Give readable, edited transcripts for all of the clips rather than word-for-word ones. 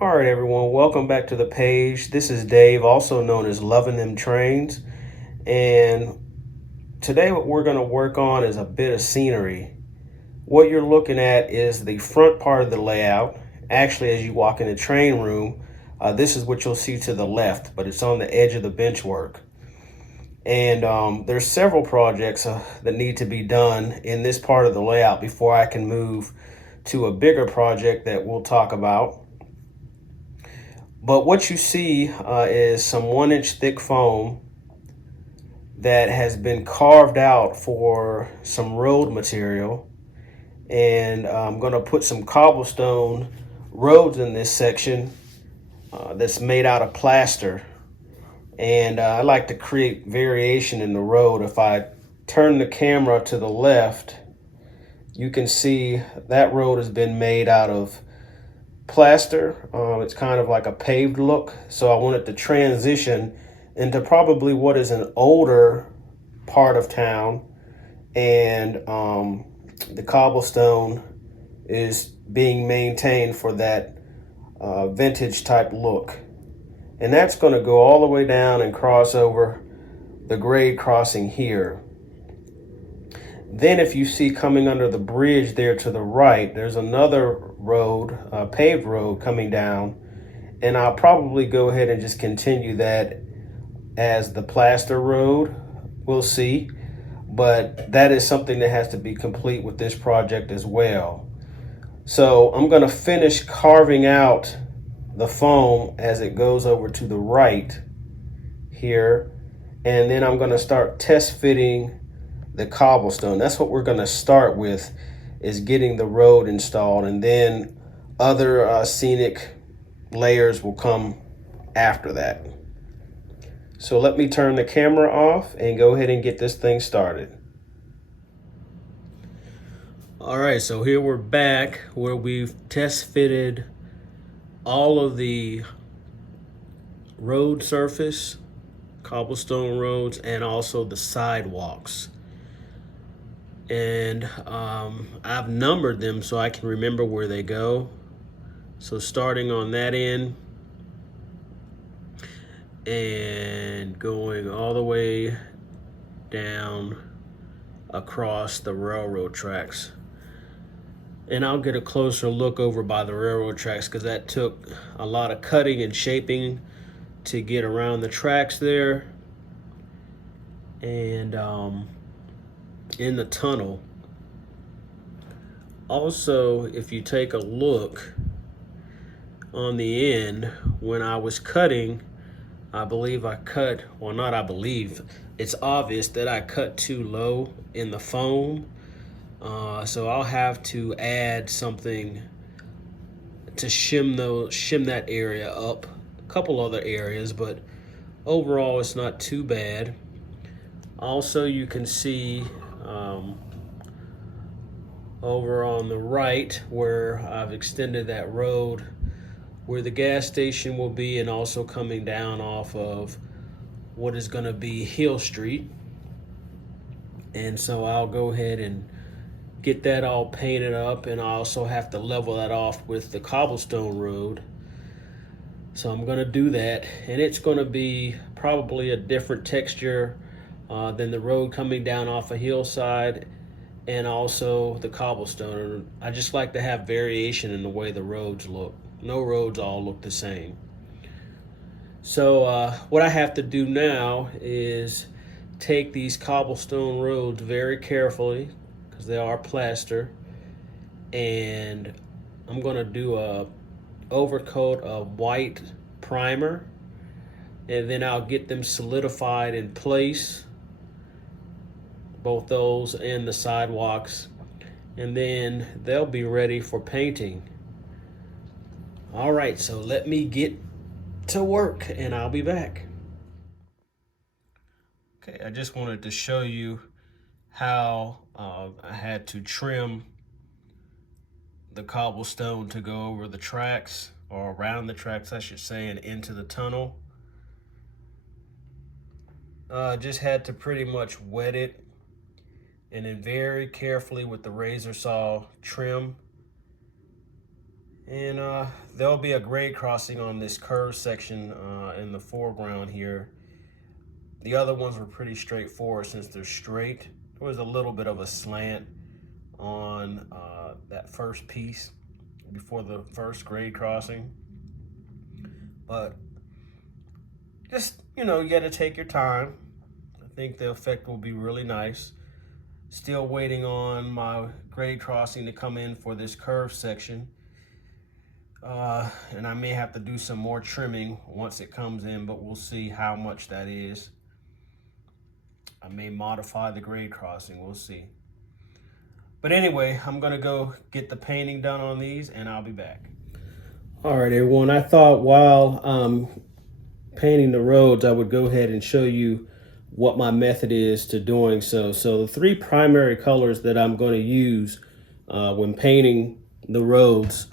All right, everyone, welcome back to the page. This is Dave, also known as Loving Them Trains. And today, what we're going to work on is a bit of scenery. What you're looking at is the front part of the layout. Actually, as you walk in the train room, this is what you'll see to the left, but it's on the edge of the bench work. And there's several projects that need to be done in this part of the layout before I can move to a bigger project that we'll talk about. But what you see is some 1 inch thick foam that has been carved out for some road material. And I'm going to put some cobblestone roads in this section that's made out of plaster. And I like to create variation in the road. If I turn the camera to the left, you can see that road has been made out of plaster. It's kind of like a paved look, so I wanted to transition into probably what is an older part of town, and the cobblestone is being maintained for that vintage type look. And that's going to go all the way down and cross over the grade crossing here. Then if you see coming under the bridge there to the right, there's another road, paved road coming down. And I'll probably go ahead and just continue that as the plaster road. We'll see. But that is something that has to be complete with this project as well. So I'm going to finish carving out the foam as it goes over to the right here. And then I'm going to start test fitting the cobblestone. That's what we're going to start with, is getting the road installed, and then other scenic layers will come after that. So let me turn the camera off and go ahead and get this thing started. All right, so here we're back where we've test fitted all of the road surface, cobblestone roads, and also the sidewalks. And I've numbered them so I can remember where they go. So starting on that end and going all the way down across the railroad tracks. And I'll get a closer look over by the railroad tracks because that took a lot of cutting and shaping to get around the tracks there. And in the tunnel. Also, if you take a look on the end, when I was cutting, I believe I cut, well, not I believe, it's obvious that I cut too low in the foam. So I'll have to add something to shim that area up. A couple other areas, but overall it's not too bad. Also, you can see over on the right where I've extended that road where the gas station will be, and also coming down off of what is going to be Hill Street. And so I'll go ahead and get that all painted up, and I also have to level that off with the cobblestone road. So I'm going to do that, and it's going to be probably a different texture than the road coming down off a hillside, and also the cobblestone. I just like to have variation in the way the roads look. No roads all look the same. So what I have to do now is take these cobblestone roads very carefully, because they are plaster, and I'm going to do a overcoat of white primer, and then I'll get them solidified in place, both those and the sidewalks, and then they'll be ready for painting. All right, so let me get to work and I'll be back. Okay, I just wanted to show you how I had to trim the cobblestone to go over the tracks, or around the tracks I should say, and into the tunnel. Just had to pretty much wet it, and then very carefully with the razor saw trim. And there'll be a grade crossing on this curve section in the foreground here. The other ones were pretty straightforward since they're straight. There was a little bit of a slant on that first piece before the first grade crossing. But just, you know, you got to take your time. I think the effect will be really nice. Still waiting on my grade crossing to come in for this curve section. And I may have to do some more trimming once it comes in, but we'll see how much that is. I may modify the grade crossing, we'll see. But anyway, I'm gonna go get the painting done on these and I'll be back. All right, everyone, I thought while painting the roads, I would go ahead and show you what my method is to doing so. So the three primary colors that I'm going to use when painting the roads,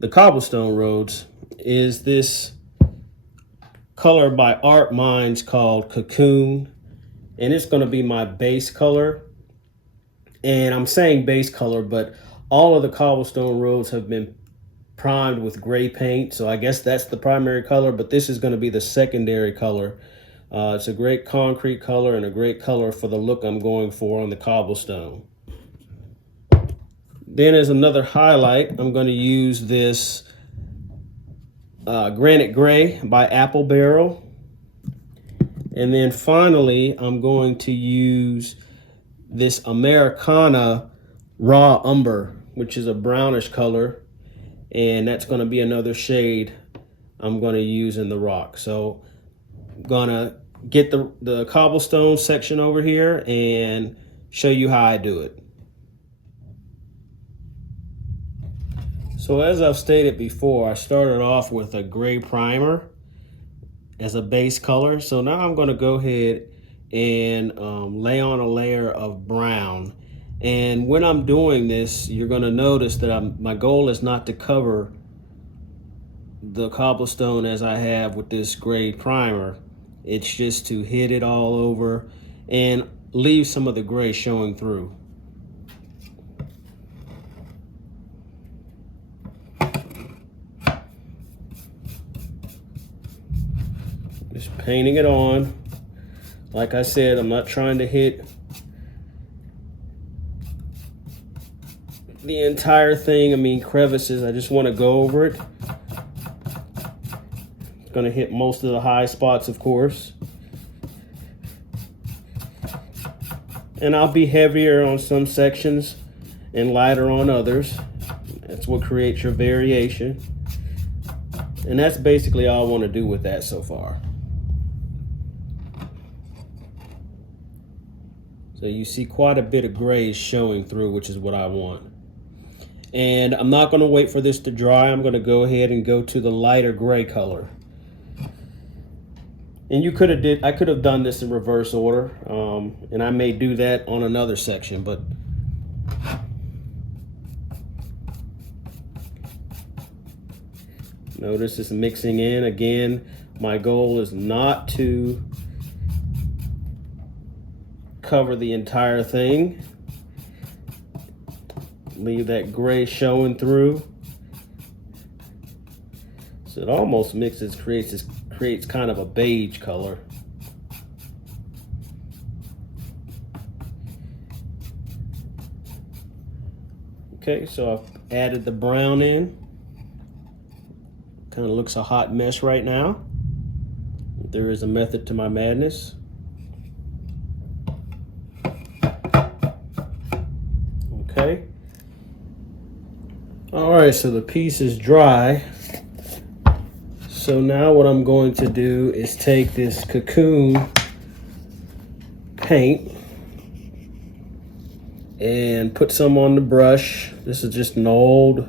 the cobblestone roads, is this color by Art Minds called Cocoon, and it's going to be my base color. And I'm saying base color, but all of the cobblestone roads have been primed with gray paint, so I guess that's the primary color, but this is going to be the secondary color. It's a great concrete color and a great color for the look I'm going for on the cobblestone. Then as another highlight, I'm going to use this Granite Gray by Apple Barrel. And then finally, I'm going to use this Americana Raw Umber, which is a brownish color. And that's going to be another shade I'm going to use in the rock. So I'm going to get the cobblestone section over here and show you how I do it. So as I've stated before, I started off with a gray primer as a base color. So now I'm going to go ahead and lay on a layer of brown. And when I'm doing this, you're going to notice that my goal is not to cover the cobblestone as I have with this gray primer. It's just to hit it all over and leave some of the gray showing through. Just painting it on. Like I said, I'm not trying to hit the entire thing. I mean, crevices, I just want to go over it. Going to hit most of the high spots, of course. And I'll be heavier on some sections and lighter on others. That's what creates your variation. And that's basically all I want to do with that so far. So you see quite a bit of gray showing through, which is what I want. And I'm not going to wait for this to dry. I'm going to go ahead and go to the lighter gray color. And I could have done this in reverse order, and I may do that on another section, but notice it's mixing in. Again, my goal is not to cover the entire thing. Leave that gray showing through. So it almost mixes, creates kind of a beige color. Okay, so I've added the brown in. Kind of looks a hot mess right now. There is a method to my madness. Okay. All right, so the piece is dry. So now what I'm going to do is take this Cocoon paint and put some on the brush. This is just an old,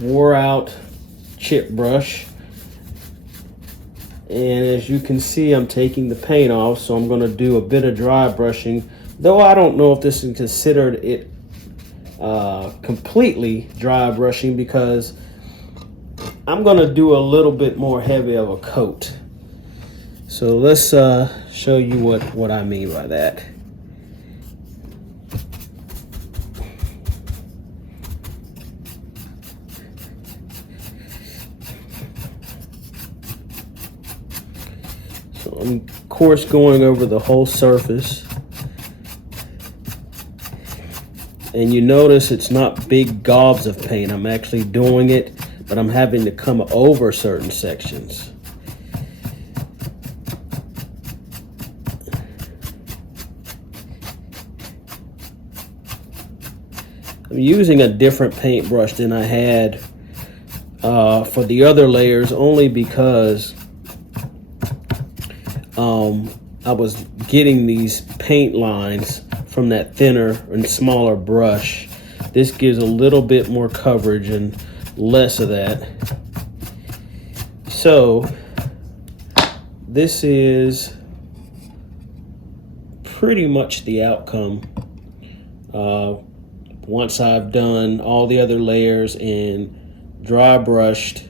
wore out chip brush. And as you can see, I'm taking the paint off, so I'm going to do a bit of dry brushing. Though I don't know if this is considered it completely dry brushing, because I'm going to do a little bit more heavy of a coat. So let's show you what I mean by that. So I'm of course going over the whole surface. And you notice it's not big gobs of paint. I'm actually doing it, but I'm having to come over certain sections. I'm using a different paintbrush than I had for the other layers, only because I was getting these paint lines from that thinner and smaller brush. This gives a little bit more coverage and less of that. So this is pretty much the outcome once I've done all the other layers and dry brushed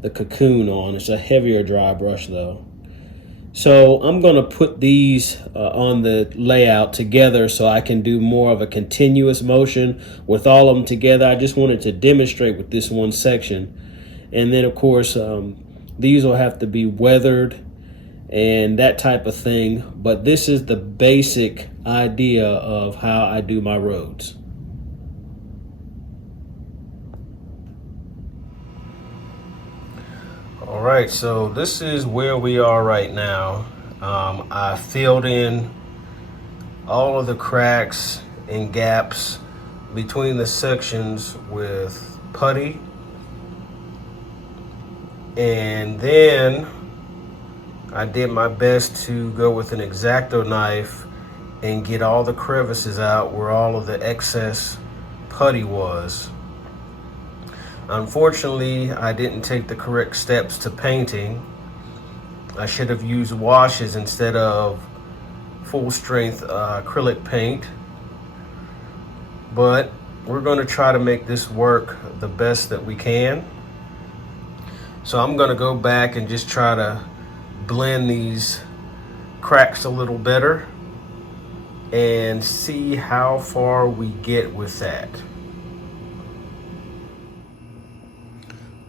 the cocoon on. It's a heavier dry brush though. So I'm going to put these on the layout together so I can do more of a continuous motion with all of them together. I just wanted to demonstrate with this one section. And then of course these will have to be weathered and that type of thing. But this is the basic idea of how I do my roads. All right, so this is where we are right now. I filled in all of the cracks and gaps between the sections with putty. And then I did my best to go with an X-Acto knife and get all the crevices out where all of the excess putty was. Unfortunately, I didn't take the correct steps to painting. I should have used washes instead of full strength acrylic paint. But we're going to try to make this work the best that we can. So I'm going to go back and just try to blend these cracks a little better and see how far we get with that.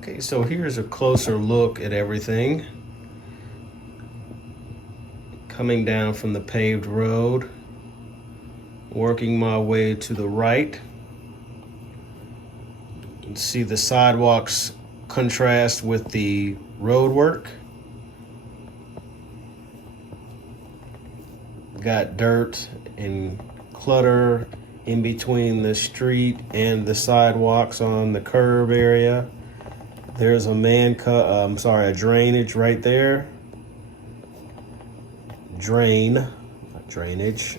Okay, so here's a closer look at everything. Coming down from the paved road, working my way to the right. You can see the sidewalks contrast with the road work. Got dirt and clutter in between the street and the sidewalks on the curb area. There's a a drainage right there. Not drainage.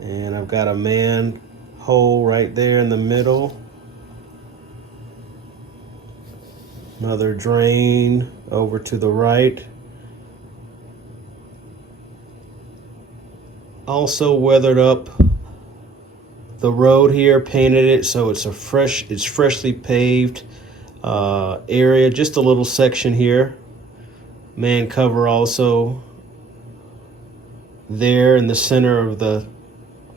And I've got a manhole right there in the middle. Another drain over to the right. Also weathered up the road here, painted it so it's freshly paved area. Just a little section here. Man cover also there in the center of the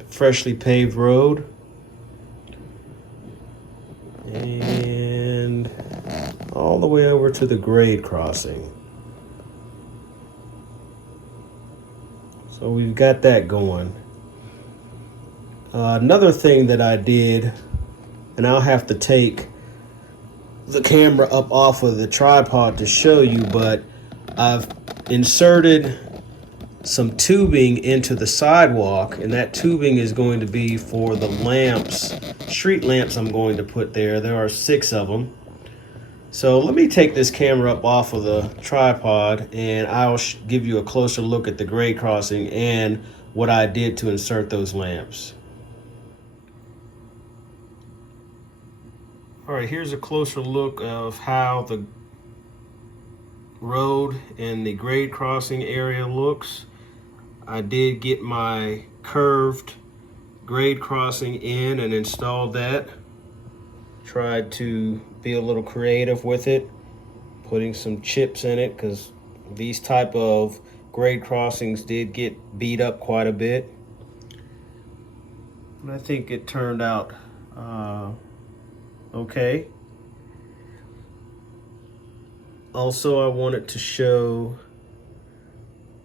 freshly paved road. And all the way over to the grade crossing. So we've got that going. Another thing that I did, and I'll have to take the camera up off of the tripod to show you, but I've inserted some tubing into the sidewalk, and that tubing is going to be for the lamps, street lamps I'm going to put there. There are 6 of them. So let me take this camera up off of the tripod and I'll give you a closer look at the grade crossing and what I did to insert those lamps. All right, here's a closer look of how the road and the grade crossing area looks. I did get my curved grade crossing in and installed that. Tried to be a little creative with it, putting some chips in it because these type of grade crossings did get beat up quite a bit. And I think it turned out okay. Also, I wanted to show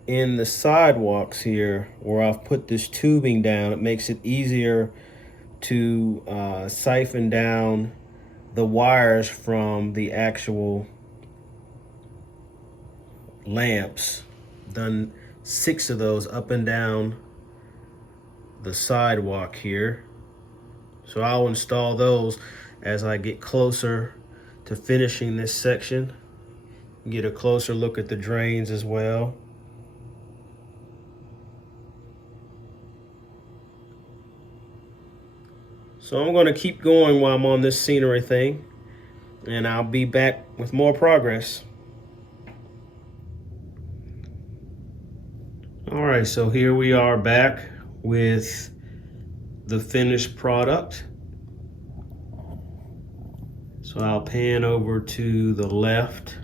in the sidewalks here where I've put this tubing down, it makes it easier to siphon down the wires from the actual lamps. Done 6 of those up and down the sidewalk here. So I'll install those as I get closer to finishing this section. Get a closer look at the drains as well. So I'm going to keep going while I'm on this scenery thing, and I'll be back with more progress. All right, so here we are back with the finished product. So I'll pan over to the left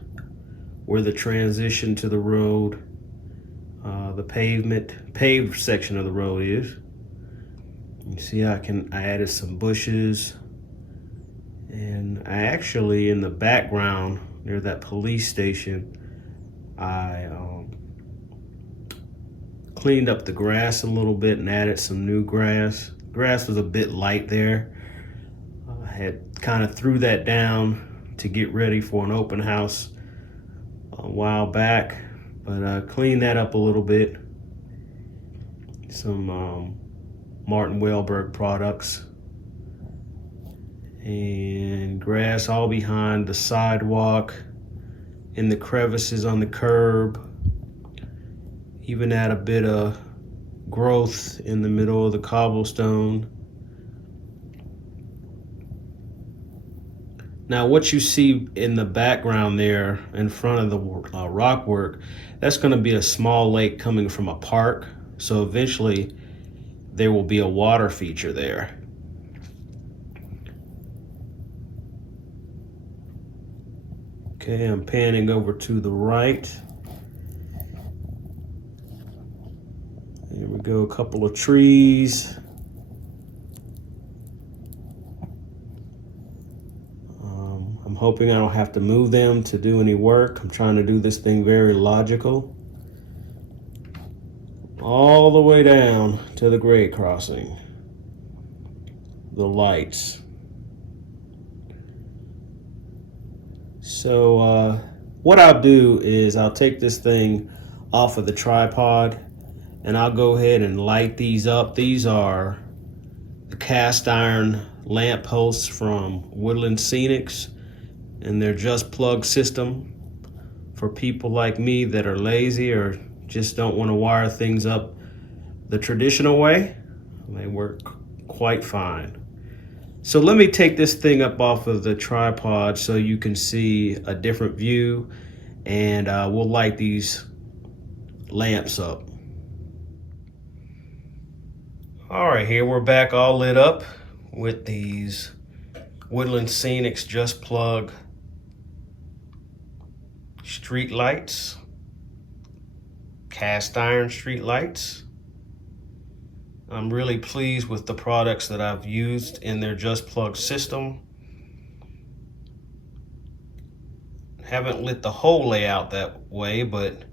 where the transition to the road, the paved section of the road is. You see I added some bushes, and I actually, in the background near that police station, I cleaned up the grass a little bit and added some new grass. Grass was a bit light there. I had kind of threw that down to get ready for an open house a while back, but I cleaned that up a little bit. Some Martin Wellberg products, and grass all behind the sidewalk, in the crevices on the curb. Even add a bit of growth in the middle of the cobblestone. Now what you see in the background there in front of the rock work, that's going to be a small lake coming from a park. So eventually there will be a water feature there. Okay, I'm panning over to the right. Here we go, a couple of trees. I'm hoping I don't have to move them to do any work. I'm trying to do this thing very logical. All the way down to the grade crossing. The lights. So what I'll do is I'll take this thing off of the tripod and I'll go ahead and light these up. These are the cast iron lamp posts from Woodland Scenics, and they're just plug system for people like me that are lazy or just don't want to wire things up the traditional way. They work quite fine. So let me take this thing up off of the tripod so you can see a different view, and we'll light these lamps up. All right, here we're back all lit up with these Woodland Scenics Just Plug street lights, cast iron street lights. I'm really pleased with the products that I've used in their Just Plug system. Haven't lit the whole layout that way, but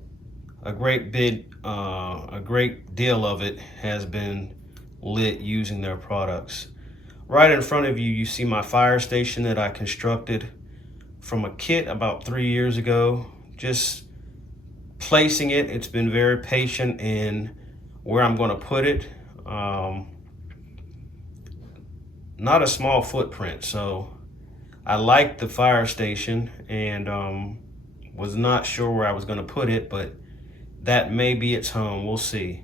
a great deal of it has been lit using their products. Right in front of you, you see my fire station that I constructed from a kit about 3 years ago. Just placing it, it's been very patient in where I'm going to put it. Not a small footprint, so I liked the fire station and was not sure where I was going to put it, but that may be its home. We'll see.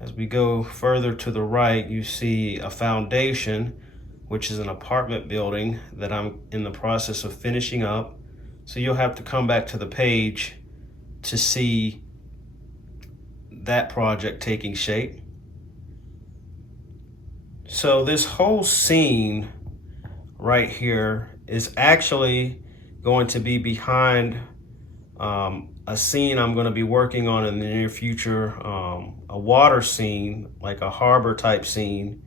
As we go further to the right, you see a foundation, which is an apartment building that I'm in the process of finishing up. So you'll have to come back to the page to see that project taking shape. So this whole scene right here is actually going to be behind a scene I'm going to be working on in the near future, a water scene, like a harbor type scene.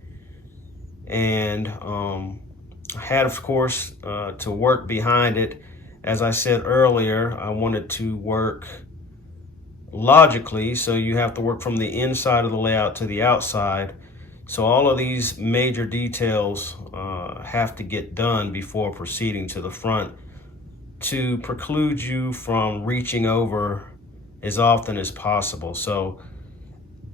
And I had, of course, to work behind it as I said earlier, I wanted to work logically, so you have to work from the inside of the layout to the outside. So all of these major details have to get done before proceeding to the front to preclude you from reaching over as often as possible. So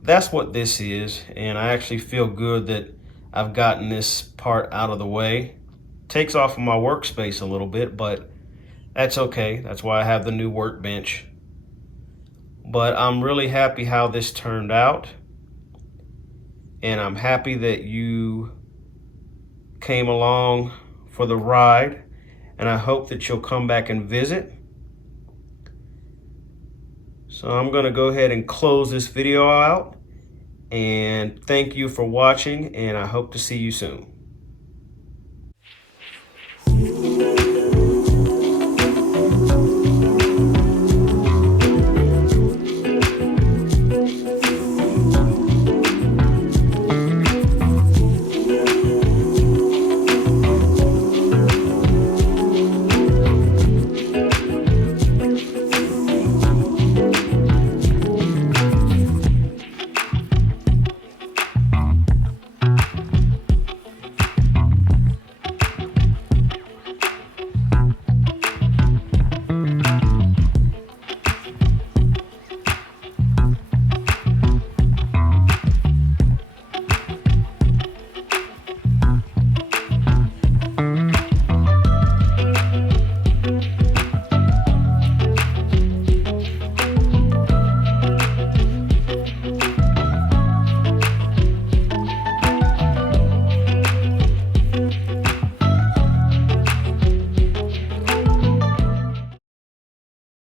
that's what this is, and I actually feel good that I've gotten this part out of the way. Takes off of my workspace a little bit, but that's okay. That's why I have the new workbench. But I'm really happy how this turned out, and I'm happy that you came along for the ride, and I hope that you'll come back and visit. So I'm going to go ahead and close this video out, and thank you for watching, and I hope to see you soon.